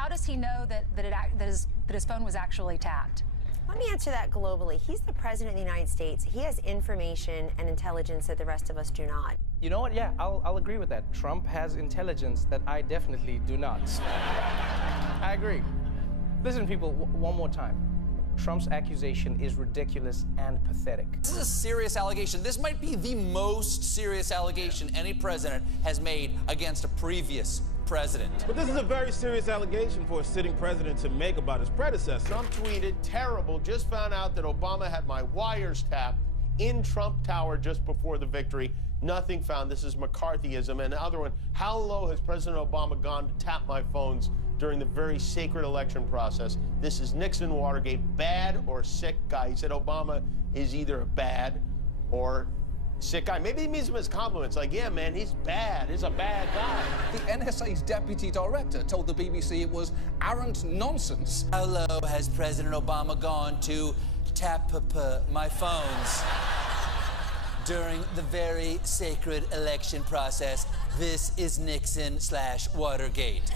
How does he know that his phone was actually tapped? Let me answer that globally. He's the president of the United States. He has information and intelligence that the rest of us do not. You know what? Yeah, I'll agree with that. Trump has intelligence that I definitely do not. I agree. Listen, people, one more time. Trump's accusation is ridiculous and pathetic. This is a serious allegation. This might be the most serious allegation any president has made against a previous president. But this is a very serious allegation for a sitting president to make about his predecessor. Trump tweeted, "Terrible, just found out that Obama had my wires tapped in Trump Tower just before the victory. Nothing found." This is McCarthyism. And the other one, "How low has President Obama gone to tap my phones during the very sacred election process? This is Nixon Watergate, bad or sick guy." He said Obama is either a bad or sick guy. Maybe he means him as compliments, like, "Yeah, man, he's bad. He's a bad guy." The NSA's deputy director told the BBC it was arrant nonsense. How low has President Obama gone to tap my phones during the very sacred election process? This is Nixon/Watergate.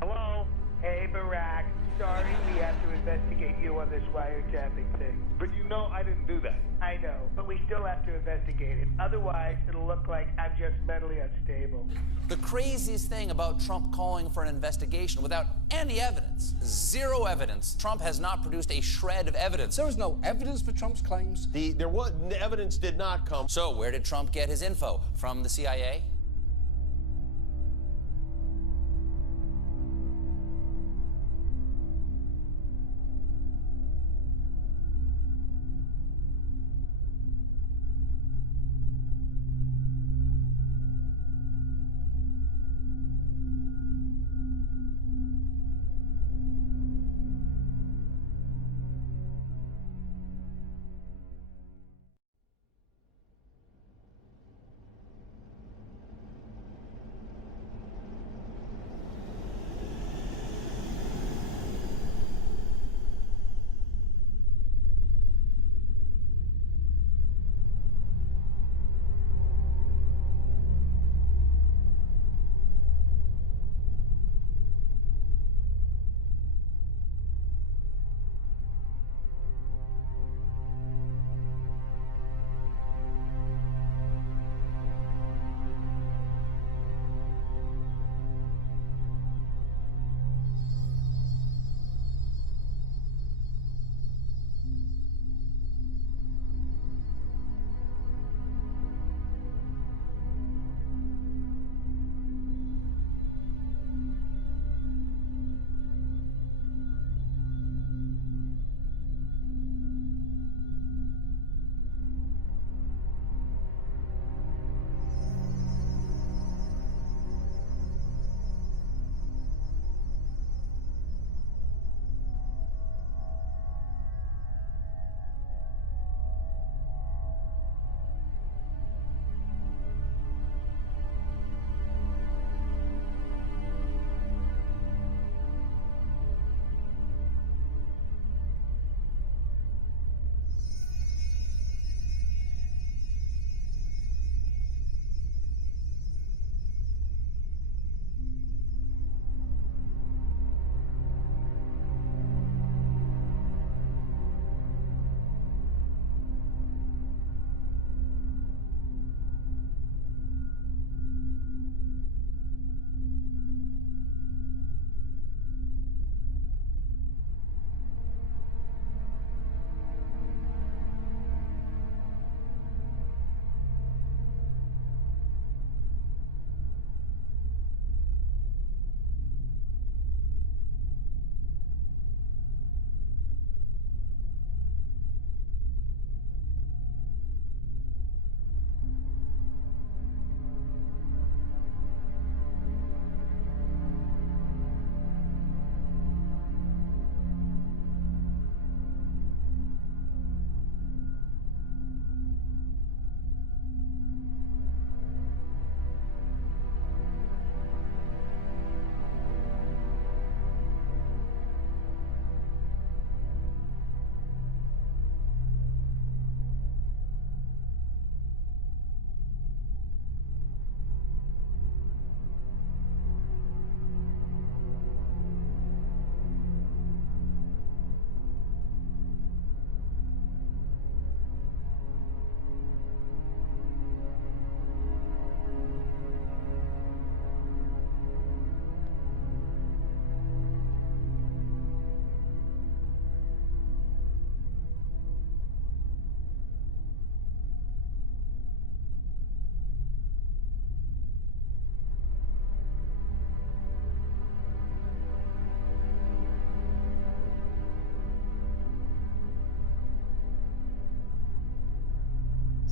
Hello? Hey, Barack. Sorry, we have to investigate you on this wiretapping thing. But you know I didn't do that. I know, but we still have to investigate it. Otherwise, it'll look like I'm just mentally unstable. The craziest thing about Trump calling for an investigation without any evidence, zero evidence. Trump has not produced a shred of evidence. There is no evidence for Trump's claims. The evidence did not come. So where did Trump get his info? From the CIA?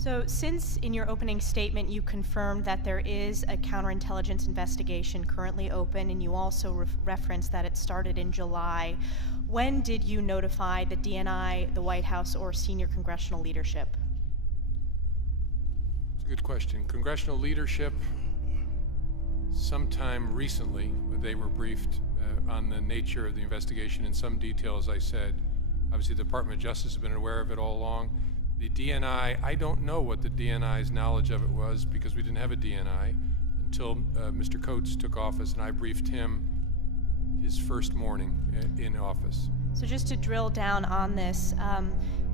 So since in your opening statement you confirmed that there is a counterintelligence investigation currently open, and you also referenced that it started in July, when did you notify the DNI, the White House, or senior congressional leadership? It's a good question. Congressional leadership, sometime recently, they were briefed on the nature of the investigation in some detail, as I said. Obviously, the Department of Justice has been aware of it all along. The DNI, I don't know what the DNI's knowledge of it was, because we didn't have a DNI until Mr. Coates took office, and I briefed him his first morning in office. So just to drill down on this,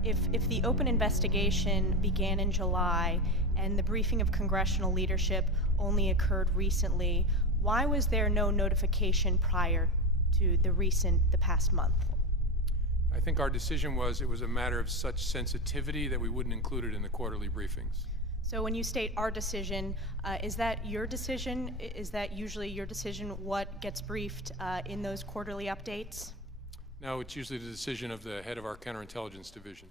if the open investigation began in July and the briefing of congressional leadership only occurred recently, why was there no notification prior to the past month? I think our decision was it was a matter of such sensitivity that we wouldn't include it in the quarterly briefings. So when you state our decision, is that your decision? Is that usually your decision what gets briefed in those quarterly updates? No, it's usually the decision of the head of our counterintelligence division.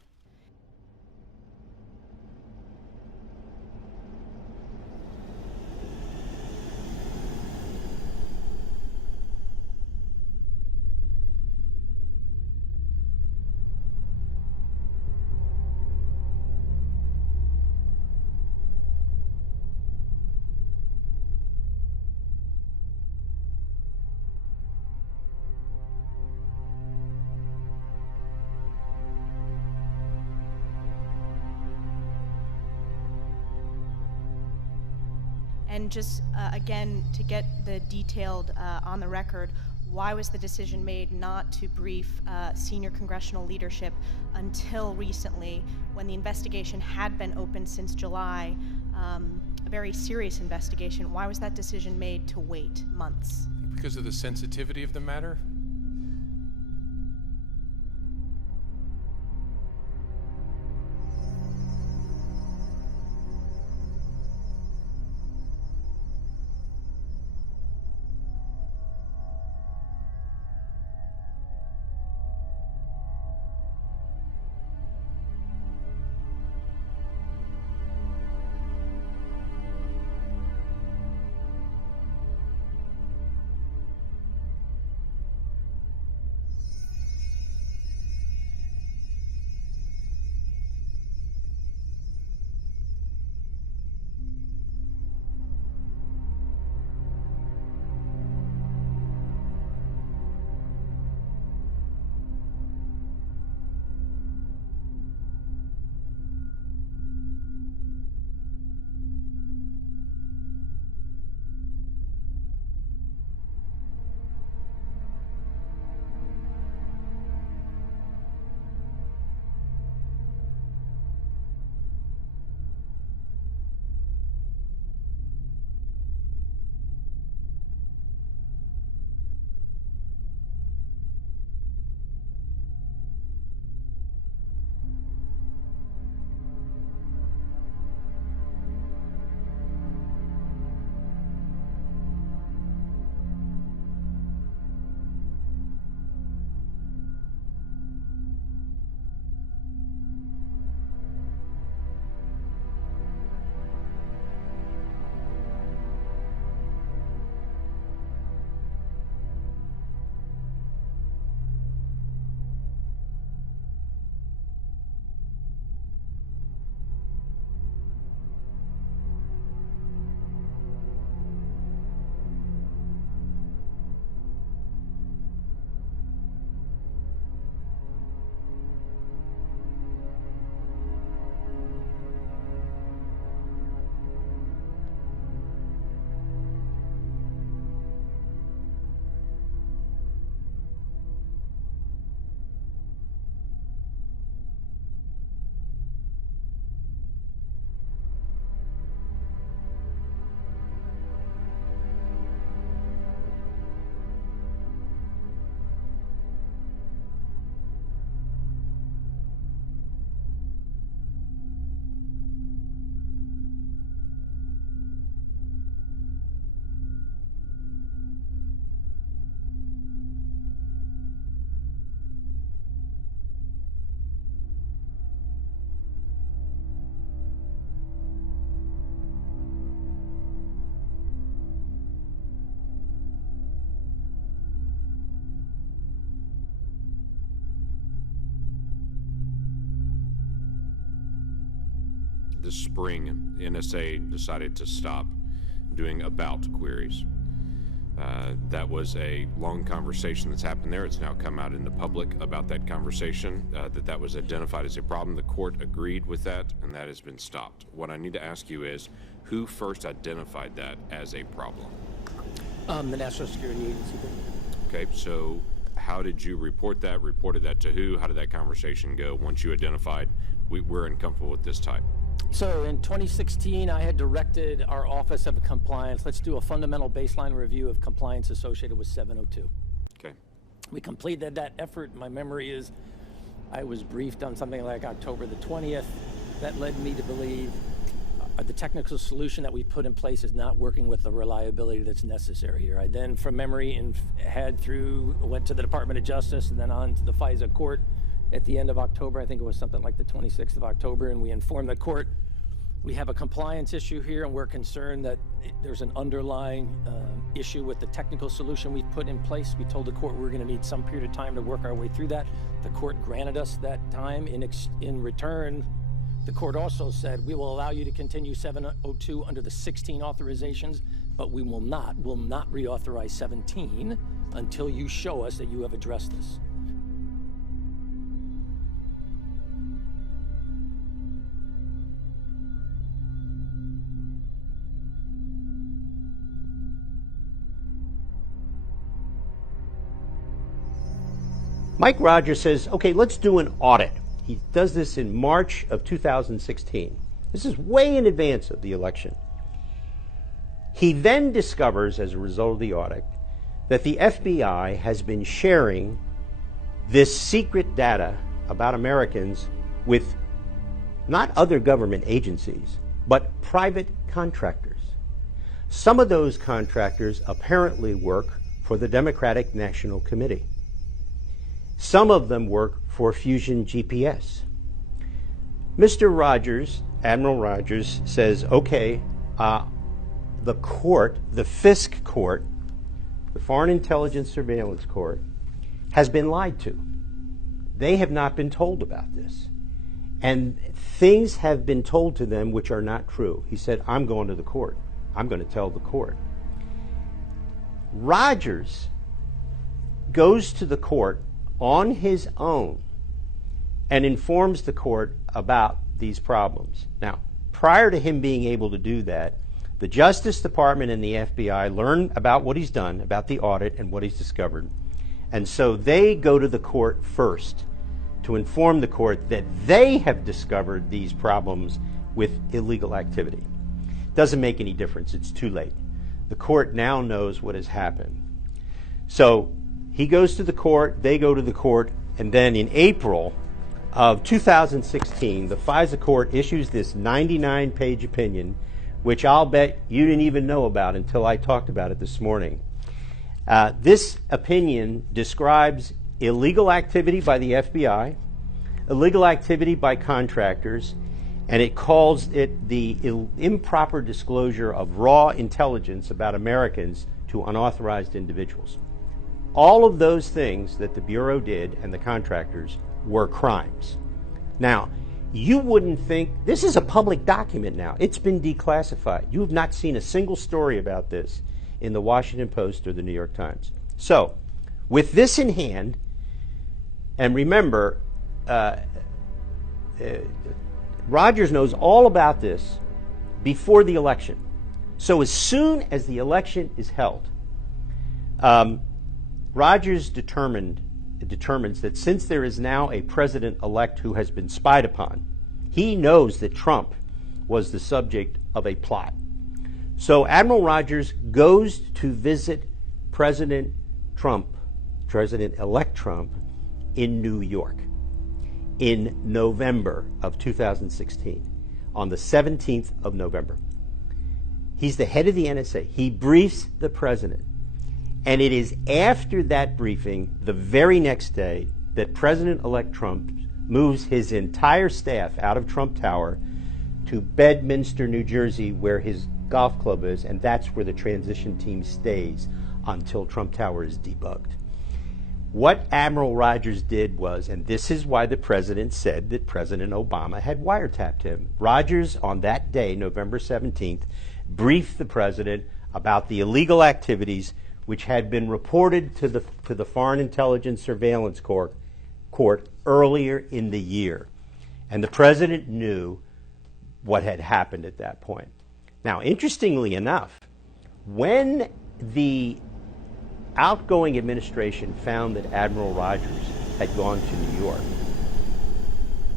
And just, again, to get the detailed on the record, why was the decision made not to brief senior congressional leadership until recently, when the investigation had been open since July, a very serious investigation? Why was that decision made to wait months? Because of the sensitivity of the matter. this spring, NSA decided to stop doing about queries. That was a long conversation that's happened there. It's now come out in the public about that conversation, that was identified as a problem. The court agreed with that, and that has been stopped. What I need to ask you is, who first identified that as a problem? The National Security Agency did. Okay, so how did you report that? Reported that to who? How did that conversation go once you identified we're uncomfortable with this type? So in 2016, I had directed our Office of Compliance, let's do a fundamental baseline review of compliance associated with 702. Okay. We completed that effort. My memory is I was briefed on something like October the 20th. That led me to believe the technical solution that we put in place is not working with the reliability that's necessary here. I then, from memory, went to the Department of Justice and then on to the FISA Court at the end of October. I think it was something like the 26th of October, and we informed the court we have a compliance issue here, and we're concerned that there's an underlying issue with the technical solution we've put in place. We told the court we're going to need some period of time to work our way through that. The court granted us that time. In return, the court also said we will allow you to continue 702 under the 16 authorizations, but we will not reauthorize 17 until you show us that you have addressed this. Mike Rogers says, okay, let's do an audit. He does this in March of 2016. This is way in advance of the election. He then discovers, as a result of the audit, that the FBI has been sharing this secret data about Americans with not other government agencies, but private contractors. Some of those contractors apparently work for the Democratic National Committee. Some of them work for Fusion GPS. Mr. Rogers, Admiral Rogers, says, okay, the court, the FISA Court, the Foreign Intelligence Surveillance Court, has been lied to. They have not been told about this. And things have been told to them which are not true. He said, I'm going to the court. I'm going to tell the court. Rogers goes to the court on his own and informs the court about these problems. Now, prior to him being able to do that, the Justice Department and the FBI learn about what he's done, about the audit and what he's discovered. And so they go to the court first to inform the court that they have discovered these problems with illegal activity. Doesn't make any difference. It's too late. The court now knows what has happened. So he goes to the court, they go to the court, and then in April of 2016, the FISA Court issues this 99-page opinion, which I'll bet you didn't even know about until I talked about it this morning. This opinion describes illegal activity by the FBI, illegal activity by contractors, and it calls it the improper disclosure of raw intelligence about Americans to unauthorized individuals. All of those things that the Bureau did and the contractors were crimes. Now, you wouldn't think, this is a public document now. It's been declassified. You have not seen a single story about this in the Washington Post or the New York Times. So, with this in hand, and remember, Rogers knows all about this before the election. So as soon as the election is held, Rogers determines that since there is now a president-elect who has been spied upon, he knows that Trump was the subject of a plot. So Admiral Rogers goes to visit President-elect Trump in New York in November of 2016, on the 17th of November. He's the head of the NSA. He briefs the president. And it is after that briefing, the very next day, that President-elect Trump moves his entire staff out of Trump Tower to Bedminster, New Jersey, where his golf club is, and that's where the transition team stays until Trump Tower is debugged. What Admiral Rogers did was, and this is why the president said that President Obama had wiretapped him. Rogers, on that day, November 17th, briefed the president about the illegal activities which had been reported to the Foreign Intelligence Surveillance Court earlier in the year. And the president knew what had happened at that point. Now, interestingly enough, when the outgoing administration found that Admiral Rogers had gone to New York,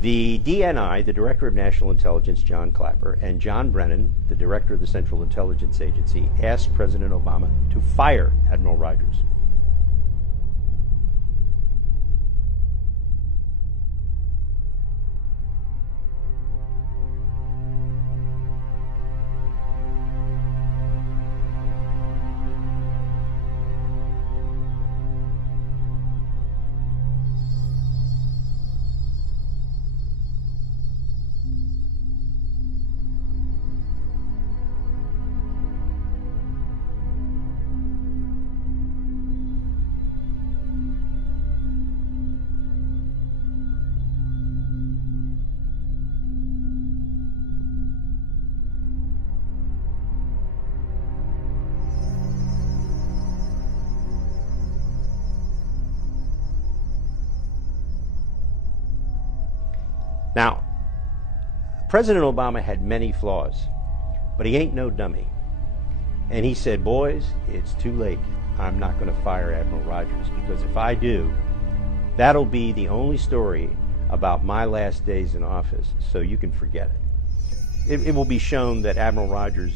the DNI, the Director of National Intelligence, John Clapper, and John Brennan, the Director of the Central Intelligence Agency, asked President Obama to fire Admiral Rogers. Now, President Obama had many flaws, but he ain't no dummy. And he said, boys, it's too late. I'm not going to fire Admiral Rogers, because if I do, that'll be the only story about my last days in office, so you can forget it. It will be shown that Admiral Rogers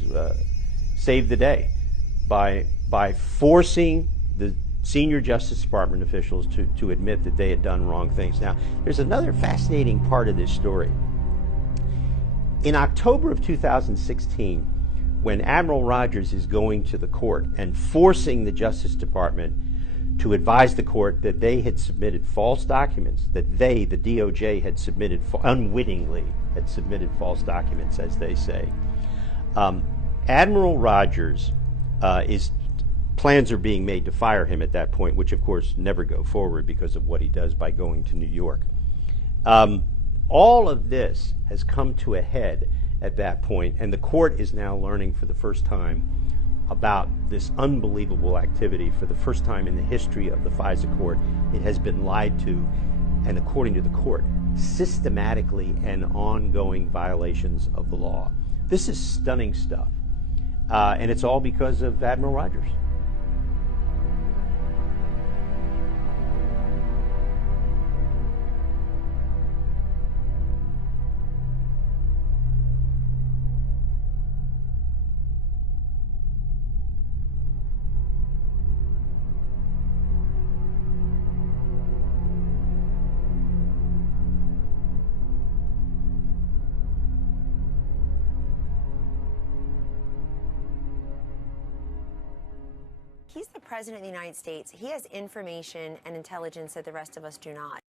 saved the day by forcing the senior Justice Department officials to admit that they had done wrong things. Now, there's another fascinating part of this story. In October of 2016, when Admiral Rogers is going to the court and forcing the Justice Department to advise the court that they had submitted false documents, that they, the DOJ, had submitted, unwittingly had submitted false documents, as they say, Admiral Rogers plans are being made to fire him at that point, which of course never go forward because of what he does by going to New York. All of this has come to a head at that point, and the court is now learning for the first time about this unbelievable activity. For the first time in the history of the FISA Court, it has been lied to, and according to the court, systematically and ongoing violations of the law. This is stunning stuff, and it's all because of Admiral Rogers. He's the president of the United States. He has information and intelligence that the rest of us do not.